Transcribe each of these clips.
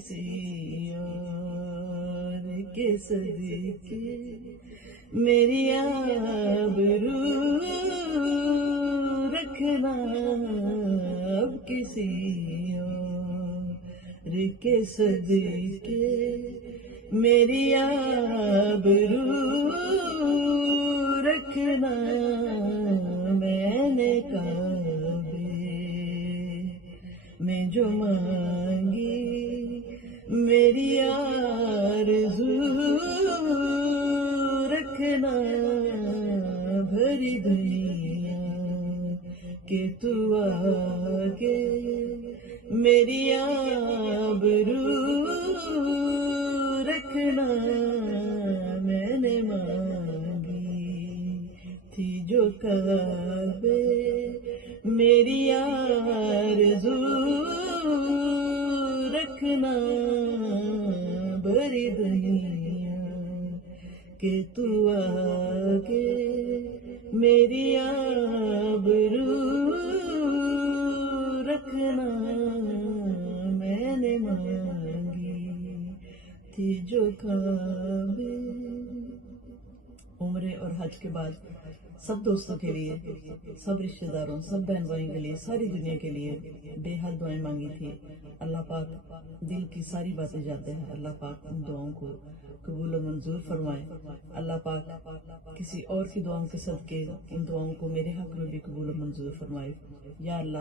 کسی اور کے صدقے میری آبرو رکھنا اب کسی اور کے صدقے میری آبرو رکھنا میں نے کعبے میں جو مانگی میری آرزو رکھنا بھری دنیا کہ تو آگے میری آبرو رکھنا میں نے مانگی تھی جو کعبے میری آرزو رکھنا بھری دنیا کہ تو آگے میری آبرو رکھنا میں نے مانگی تھی جو کعبے۔ عمرے اور حج کے بعد سب دوستوں کے لیے، سب رشتہ داروں، سب بہن بھائیوں کے لیے، ساری دنیا کے لیے بے حد دعائیں مانگی تھی۔ اللہ پاک دل کی ساری باتیں جانتے ہیں، اللہ پاک ان دعاؤں کو قبول و منظور فرمائے۔ اللہ پاک کسی اور کی دعاؤں کے صدقے ان دعاؤں کو میرے حق میں بھی قبول و منظور فرمائے۔ یا اللہ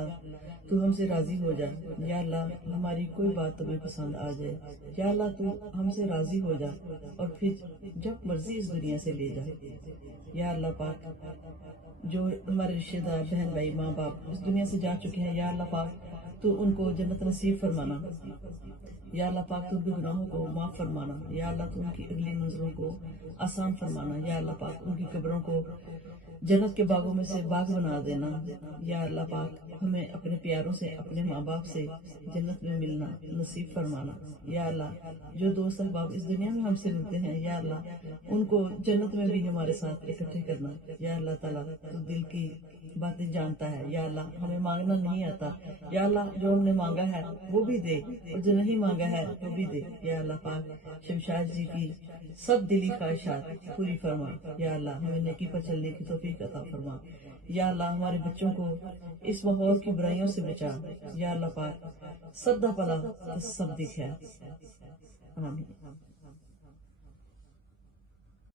تو ہم سے راضی ہو جا، یا اللہ ہماری کوئی بات تمہیں پسند آ جائے، یا اللہ تو ہم سے راضی ہو جا اور پھر جب مرضی اس دنیا سے لے جا۔ یا اللہ پاک جو ہمارے رشتہ دار بہن بھائی ماں باپ اس دنیا سے جا چکے ہیں، یا اللہ پاک تو ان کو جنت نصیب فرمانا، یا اللہ پاک تو ان کے گناہوں کو معاف فرمانا، یا اللہ تو ان کی اگلی منزلوں کو آسان فرمانا، یا اللہ پاک ان کی قبروں کو جنت کے باغوں میں سے باغ بنا دینا۔ یا اللہ پاک ہمیں اپنے پیاروں سے، اپنے ماں باپ سے جنت میں ملنا نصیب فرمانا۔ یا اللہ جو دوست احباب اس دنیا میں ہم سے ملتے ہیں، یا اللہ ان کو جنت میں بھی ہمارے ساتھ اکٹھے کرنا۔ یا اللہ تعالیٰ تو دل کی باتیں جانتا ہے، یا اللہ ہمیں مانگنا نہیں آتا، یا اللہ جو ہم نے مانگا ہے وہ بھی دے اور جو نہیں مانگا ہے وہ بھی دے۔ یا اللہ پاک شمشاد جی کی سب دلی خواہشات پوری فرما۔ یا اللہ ہمیں نیکی پر چلنے کی توفیق عطا فرما۔ یا اللہ ہمارے بچوں کو اس ماحول کی برائیوں سے بچا۔ یا اللہ پاک سدا پلا سب دکھا۔ آمین۔